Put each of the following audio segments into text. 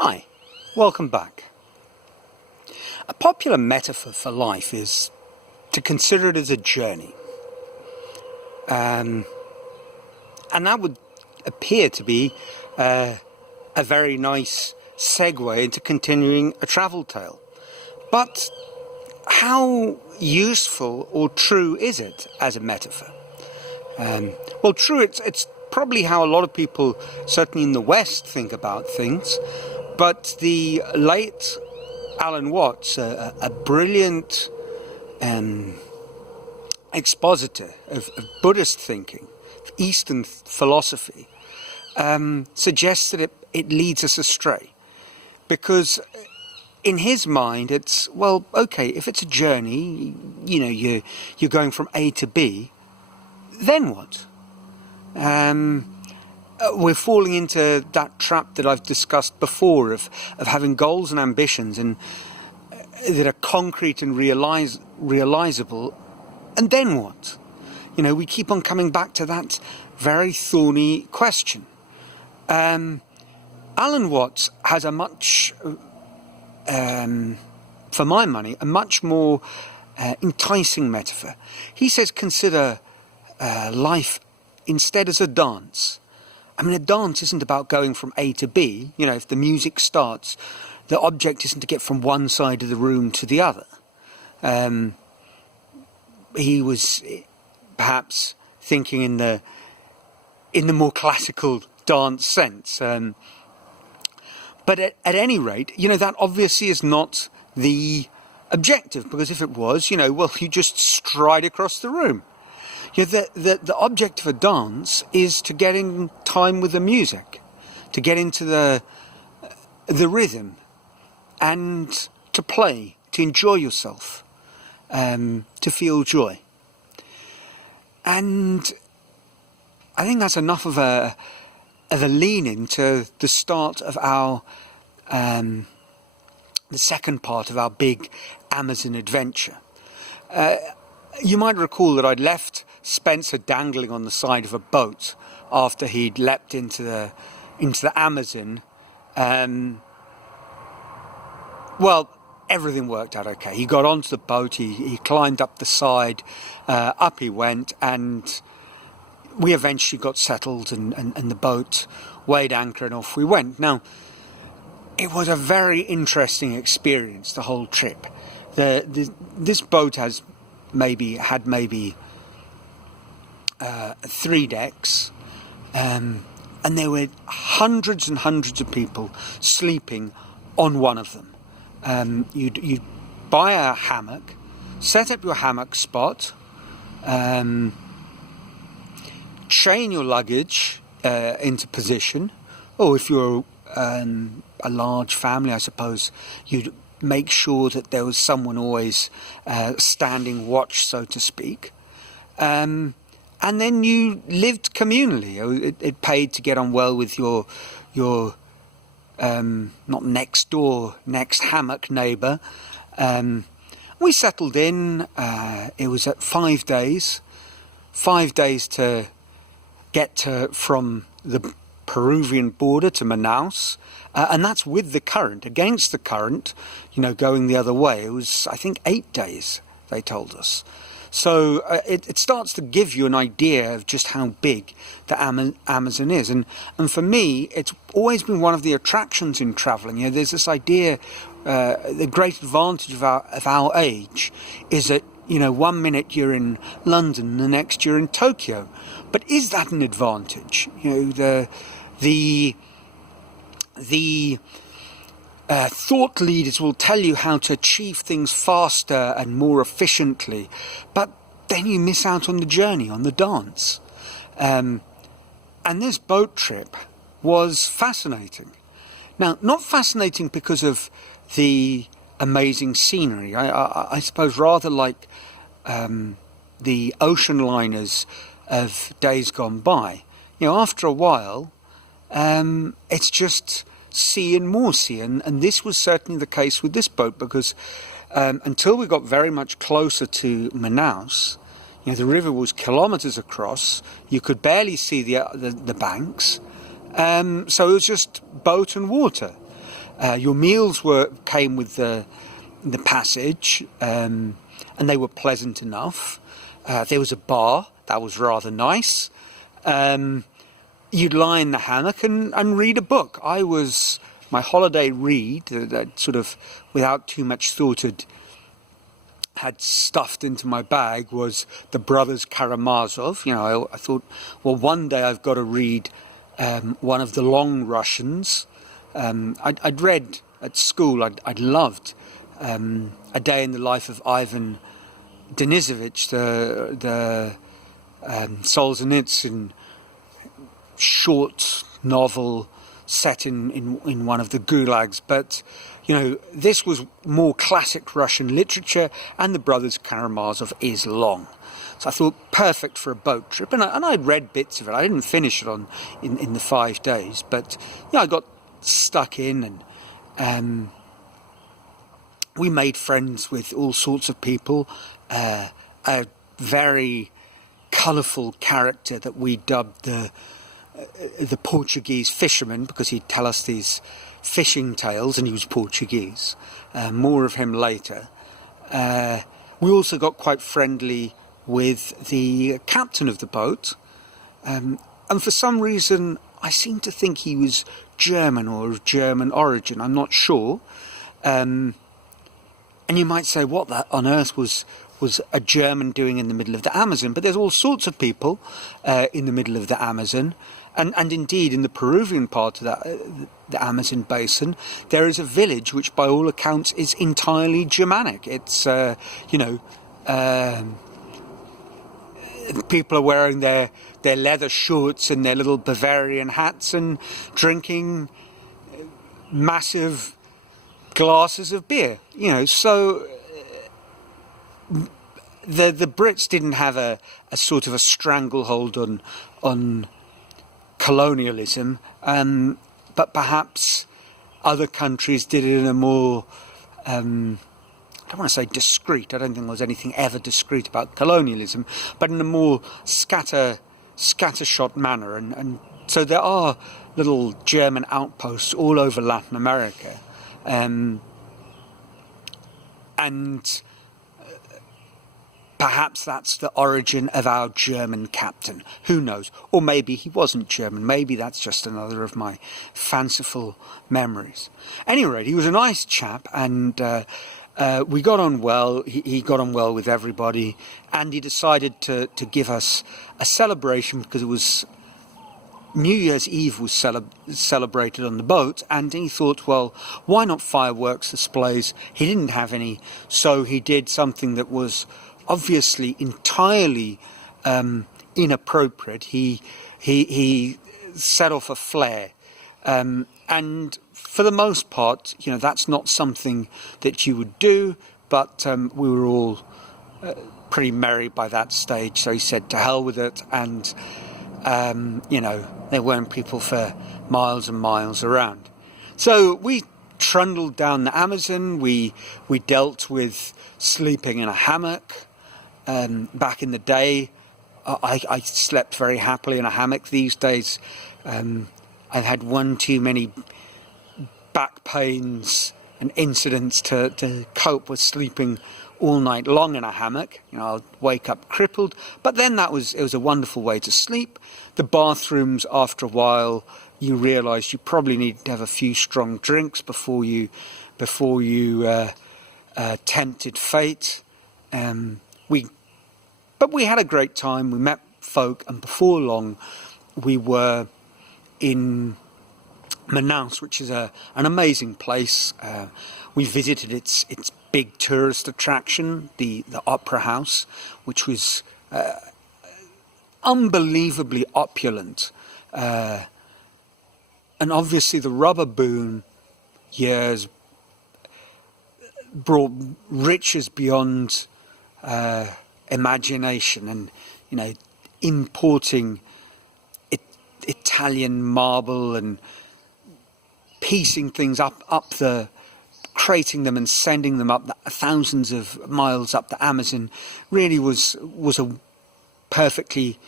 Hi, welcome back. A popular metaphor for life is to consider it as a journey. And that would appear to be a very nice segue into continuing a travel tale. But how useful or true is it as a metaphor? Well, true, it's probably how a lot of people, certainly in the West, think about things. But the late Alan Watts, a brilliant expositor of Buddhist thinking, of Eastern philosophy, suggests that it leads us astray. Because in his mind, it's, well, okay, if it's a journey, you're going from A to B, then what? We're falling into that trap that I've discussed before of having goals and ambitions and that are concrete and realizable. And then what? We keep on coming back to that very thorny question. Alan Watts has a much, for my money, a much more enticing metaphor. He says consider life instead as a dance. I mean, a dance isn't about going from A to B. If the music starts, the object isn't to get from one side of the room to the other. He was perhaps thinking in the more classical dance sense. But at any rate, that obviously is not the objective, because if it was, you just stride across the room. The object of a dance is to get in time with the music, to get into the rhythm, and to play, to enjoy yourself, to feel joy. And I think that's enough of a lean into the start of our the second part of our big Amazon adventure. You might recall that I'd left Spencer dangling on the side of a boat after he'd leapt into the Amazon. Well, everything worked out okay. He got onto the boat, he climbed up the side, up he went, and we eventually got settled and the boat weighed anchor and off we went. Now, it was a very interesting experience, the whole trip. This boat had maybe 3 decks, and there were hundreds and hundreds of people sleeping on one of them. You'd buy a hammock, set up your hammock spot, chain your luggage into position, or if you're a large family, I suppose you'd make sure that there was someone always standing watch, so to speak. And then you lived communally. It paid to get on well with your not next door, next hammock neighbour. We settled in. It was at 5 days. 5 days to get from the Peruvian border to Manaus. And that's with the current. Against the current, going the other way, it was, I think, 8 days, they told us. So it starts to give you an idea of just how big the Amazon is. And for me, it's always been one of the attractions in travelling. There's this idea, the great advantage of our age is that, 1 minute you're in London, the next you're in Tokyo. But is that an advantage? The thought leaders will tell you how to achieve things faster and more efficiently, but then you miss out on the journey, on the dance. And this boat trip was fascinating. Now, not fascinating because of the amazing scenery. I suppose rather like the ocean liners of days gone by. After a while, it's just sea and more sea, and this was certainly the case with this boat, because until we got very much closer to Manaus, the river was kilometres across. You could barely see the banks, so it was just boat and water. Your meals came with the passage, and they were pleasant enough. There was a bar that was rather nice. You'd lie in the hammock and read a book. My holiday read that sort of, without too much thought, had stuffed into my bag was the Brothers Karamazov. I thought, well, one day I've got to read one of the Long Russians. I'd read at school, I'd loved A Day in the Life of Ivan Denisovich, the Solzhenitsyn short novel set in one of the gulags. But this was more classic Russian literature, and the Brothers Karamazov is long. So I thought, perfect for a boat trip. And I'd read bits of it. I didn't finish it in the 5 days. But I got stuck in, and we made friends with all sorts of people. A very colourful character that we dubbed the Portuguese fisherman, because he'd tell us these fishing tales, and he was Portuguese. More of him later. We also got quite friendly with the captain of the boat, and for some reason I seem to think he was German or of German origin. I'm not sure. And you might say, what on earth was a German doing in the middle of the Amazon? But there's all sorts of people in the middle of the Amazon. And indeed, in the Peruvian part of the Amazon basin, there is a village which, by all accounts, is entirely Germanic. It's, people are wearing their leather shorts and their little Bavarian hats and drinking massive glasses of beer. So the Brits didn't have a sort of a stranglehold on colonialism, but perhaps other countries did it in a more, I don't want to say discreet. I don't think there was anything ever discreet about colonialism, but in a more scattershot manner. And so there are little German outposts all over Latin America, and perhaps that's the origin of our German captain. Who knows? Or maybe he wasn't German. Maybe that's just another of my fanciful memories. Anyway, he was a nice chap, and we got on well. He got on well with everybody, and he decided to give us a celebration, because it was New Year's Eve was celebrated on the boat, and he thought, well, why not fireworks displays? He didn't have any, so he did something that was obviously entirely inappropriate. He set off a flare, and for the most part, that's not something that you would do, but we were all pretty merry by that stage. So he said, to hell with it, and there weren't people for miles and miles around. So we trundled down the Amazon. We dealt with sleeping in a hammock. Back in the day, I slept very happily in a hammock. These days, I've had one too many back pains and incidents to cope with sleeping all night long in a hammock. I'll wake up crippled. But then it was a wonderful way to sleep. The bathrooms, after a while, you realise you probably need to have a few strong drinks before you tempted fate. But we had a great time. We met folk, and before long, we were in Manaus, which is an amazing place. We visited its big tourist attraction, the Opera House, which was unbelievably opulent. And obviously the rubber boom years brought riches beyond imagination, and importing Italian marble and piecing things up creating them and sending them up thousands of miles up the Amazon really was a perfectly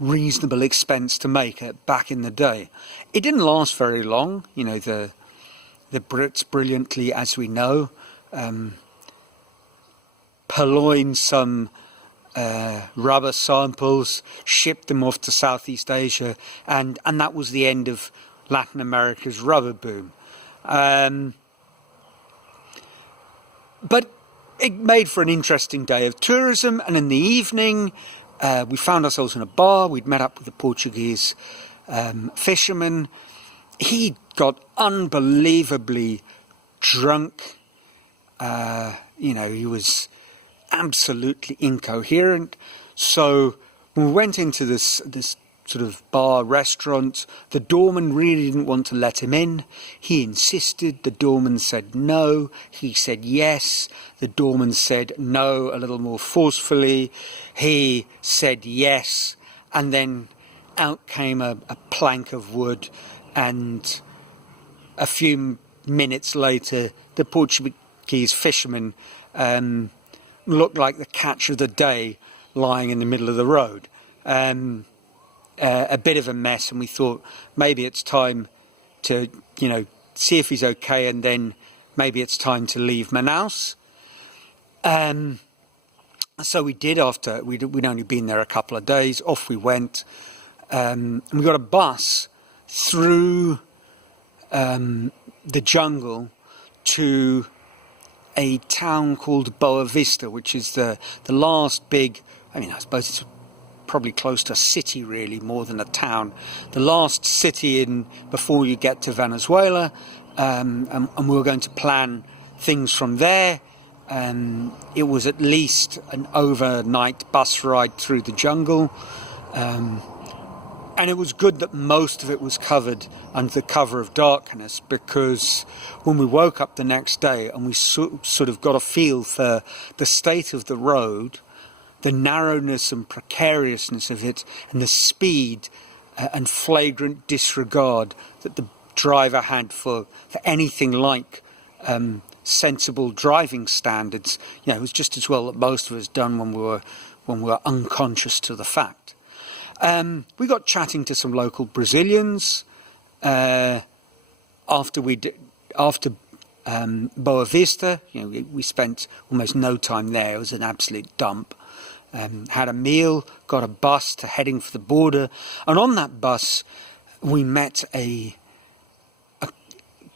reasonable expense to make back in the day. It didn't last very long. the Brits brilliantly, as we know, purloined some rubber samples, shipped them off to Southeast Asia, and that was the end of Latin America's rubber boom. But it made for an interesting day of tourism, and in the evening we found ourselves in a bar. We'd met up with a Portuguese fisherman. He got unbelievably drunk. He was absolutely incoherent. So when we went into this sort of bar restaurant, the doorman really didn't want to let him in. He insisted. The doorman said no. He said yes. The doorman said no a little more forcefully. He said yes, and then out came a plank of wood, and a few minutes later the Portuguese fisherman looked like the catch of the day lying in the middle of the road. A bit of a mess, and we thought maybe it's time to, see if he's okay, and then maybe it's time to leave Manaus. So we did. After we'd only been there a couple of days, off we went. And we got a bus through the jungle to a town called Boa Vista, which is the last big, I suppose it's probably close to a city really, more than a town, the last city before you get to Venezuela, and we were going to plan things from there. It was at least an overnight bus ride through the jungle, and it was good that most of it was covered under the cover of darkness, because when we woke up the next day and we sort of got a feel for the state of the road, the narrowness and precariousness of it, and the speed and flagrant disregard that the driver had for anything like sensible driving standards, it was just as well that most of us done when we were unconscious to the fact. We got chatting to some local Brazilians after Boa Vista. We spent almost no time there. It was an absolute dump. Had a meal, got a bus to heading for the border, and on that bus we met a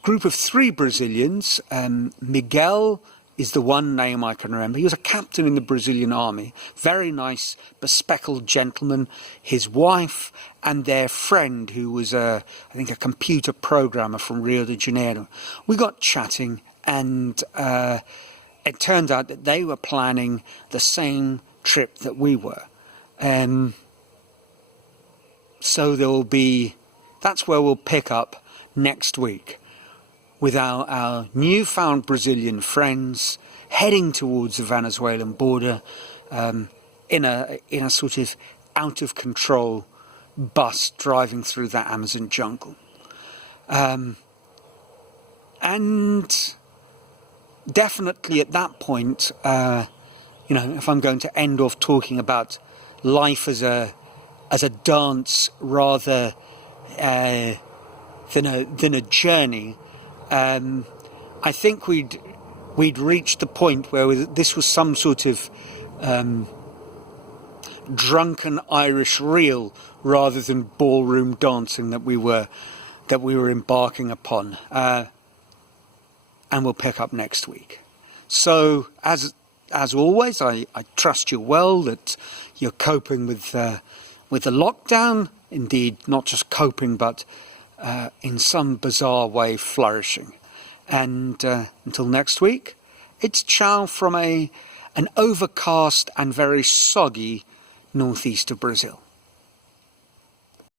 group of 3 Brazilians. Miguel is the one name I can remember. He was a captain in the Brazilian army, very nice, bespectacled gentleman. His wife and their friend, who was I think a computer programmer from Rio de Janeiro. We got chatting, and it turned out that they were planning the same trip that we were. So that's where we'll pick up next week, with our newfound Brazilian friends heading towards the Venezuelan border in a sort of out of control bus driving through the Amazon jungle. And definitely at that point, if I'm going to end off talking about life as a dance rather than a journey, I think we'd reached the point where this was some sort of drunken Irish reel rather than ballroom dancing that we were embarking upon, and we'll pick up next week. So as always, I trust you well, that you're coping with the lockdown. Indeed, not just coping, but in some bizarre way flourishing. And until next week, it's ciao from an overcast and very soggy northeast of Brazil.